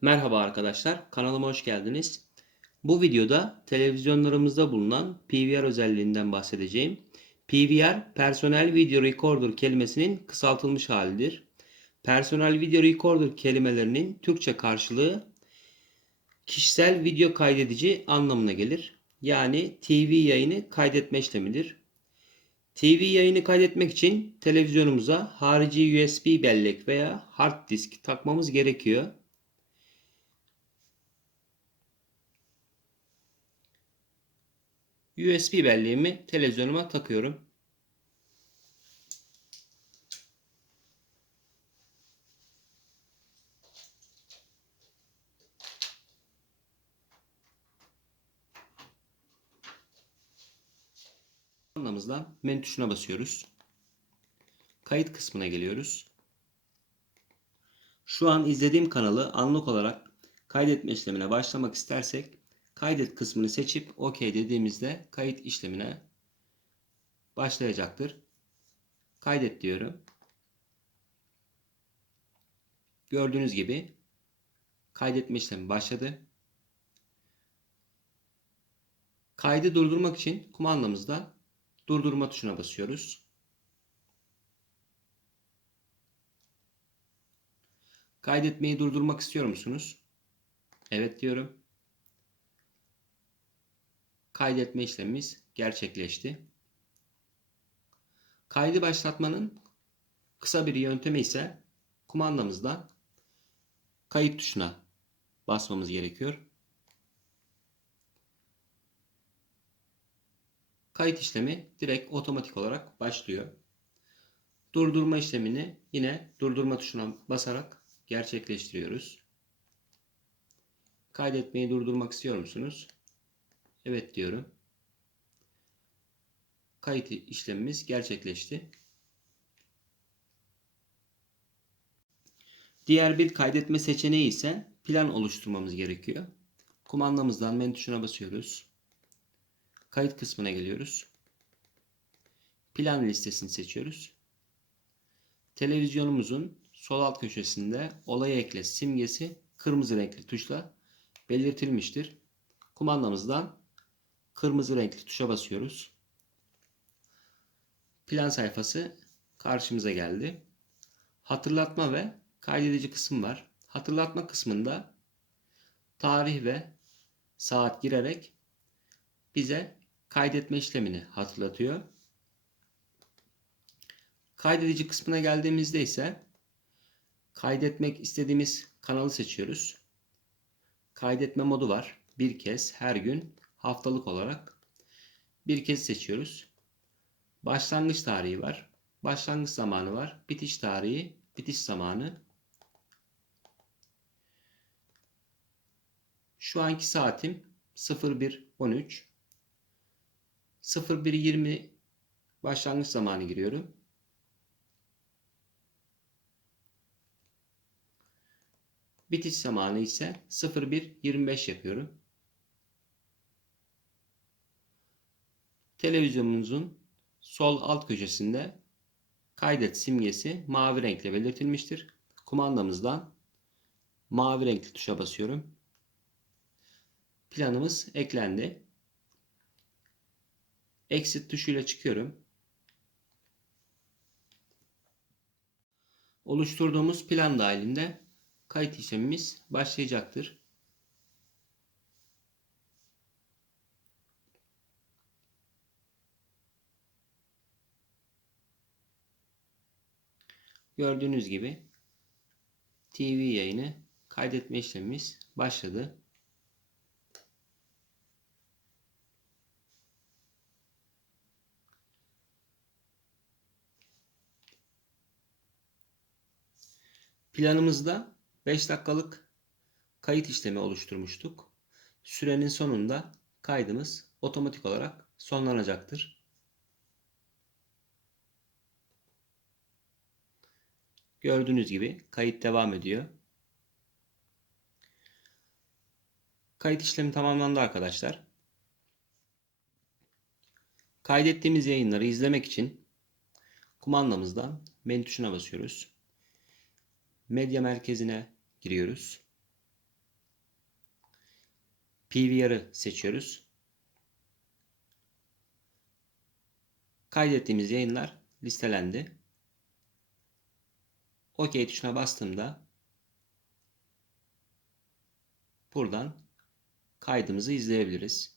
Merhaba arkadaşlar, kanalıma hoş geldiniz. Bu videoda televizyonlarımızda bulunan PVR özelliğinden bahsedeceğim. PVR, Personal Video Recorder kelimesinin kısaltılmış halidir. Personal Video Recorder kelimelerinin Türkçe karşılığı kişisel video kaydedici anlamına gelir. Yani TV yayını kaydetme işlemidir. TV yayını kaydetmek için televizyonumuza harici USB bellek veya hard disk takmamız gerekiyor. USB belleğimi televizyonuma takıyorum. Anlamızdan menü tuşuna basıyoruz. Kayıt kısmına geliyoruz. Şu an izlediğim kanalı anlık olarak kaydetme işlemine başlamak istersek kaydet kısmını seçip OK dediğimizde kayıt işlemine başlayacaktır. Kaydet diyorum. Gördüğünüz gibi kaydetme işlemi başladı. Kaydı durdurmak için kumandamızda durdurma tuşuna basıyoruz. Kaydetmeyi durdurmak istiyor musunuz? Evet diyorum. Kaydetme işlemimiz gerçekleşti. Kaydı başlatmanın kısa bir yöntemi ise kumandamızda kayıt tuşuna basmamız gerekiyor. Kayıt işlemi direkt otomatik olarak başlıyor. Durdurma işlemini yine durdurma tuşuna basarak gerçekleştiriyoruz. Kaydetmeyi durdurmak istiyor musunuz? Evet diyorum. Kayıt işlemimiz gerçekleşti. Diğer bir kaydetme seçeneği ise plan oluşturmamız gerekiyor. Kumandamızdan menü tuşuna basıyoruz. Kayıt kısmına geliyoruz. Plan listesini seçiyoruz. Televizyonumuzun sol alt köşesinde olaya ekle simgesi kırmızı renkli tuşla belirtilmiştir. Kumandamızdan kırmızı renkli tuşa basıyoruz. Plan sayfası karşımıza geldi. Hatırlatma ve kaydedici kısım var. Hatırlatma kısmında tarih ve saat girerek bize kaydetme işlemini hatırlatıyor. Kaydedici kısmına geldiğimizde ise kaydetmek istediğimiz kanalı seçiyoruz. Kaydetme modu var. Bir kez her gün haftalık olarak bir kez seçiyoruz. Başlangıç tarihi var. Başlangıç zamanı var. Bitiş tarihi, bitiş zamanı. Şu anki saatim 01.13. 01.20 başlangıç zamanı giriyorum. Bitiş zamanı ise 01.25 yapıyorum. Televizyonumuzun sol alt köşesinde kaydet simgesi mavi renkle belirtilmiştir. Kumandamızdan mavi renkli tuşa basıyorum. Planımız eklendi. Exit tuşuyla çıkıyorum. Oluşturduğumuz plan dahilinde kayıt işlemimiz başlayacaktır. Gördüğünüz gibi TV yayını kaydetme işlemimiz başladı. Planımızda 5 dakikalık kayıt işlemi oluşturmuştuk. Sürenin sonunda kaydımız otomatik olarak sonlanacaktır. Gördüğünüz gibi kayıt devam ediyor. Kayıt işlemi tamamlandı arkadaşlar. Kaydettiğimiz yayınları izlemek için kumandamızdan menü tuşuna basıyoruz. Medya merkezine giriyoruz. PVR'ı seçiyoruz. Kaydettiğimiz yayınlar listelendi. OK tuşuna bastığımda buradan kaydımızı izleyebiliriz.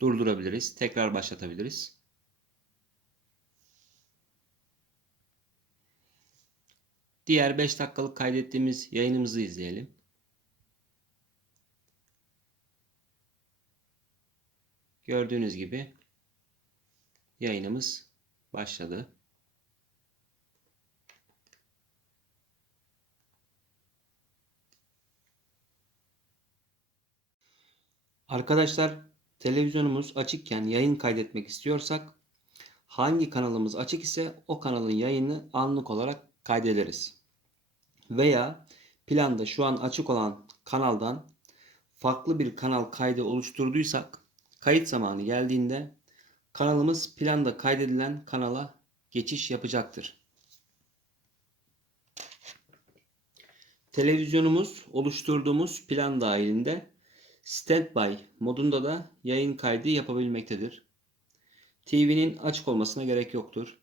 Durdurabiliriz. Tekrar başlatabiliriz. Diğer 5 dakikalık kaydettiğimiz yayınımızı izleyelim. Gördüğünüz gibi yayınımız başladı. Arkadaşlar televizyonumuz açıkken yayın kaydetmek istiyorsak hangi kanalımız açık ise o kanalın yayını anlık olarak kaydederiz. Veya planda şu an açık olan kanaldan farklı bir kanal kaydı oluşturduysak kayıt zamanı geldiğinde kanalımız planda kaydedilen kanala geçiş yapacaktır. Televizyonumuz oluşturduğumuz plan dahilinde standby modunda da yayın kaydı yapabilmektedir. TV'nin açık olmasına gerek yoktur.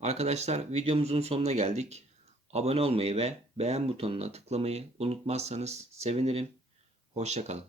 Arkadaşlar videomuzun sonuna geldik. Abone olmayı ve beğen butonuna tıklamayı unutmazsanız sevinirim. Hoşçakalın.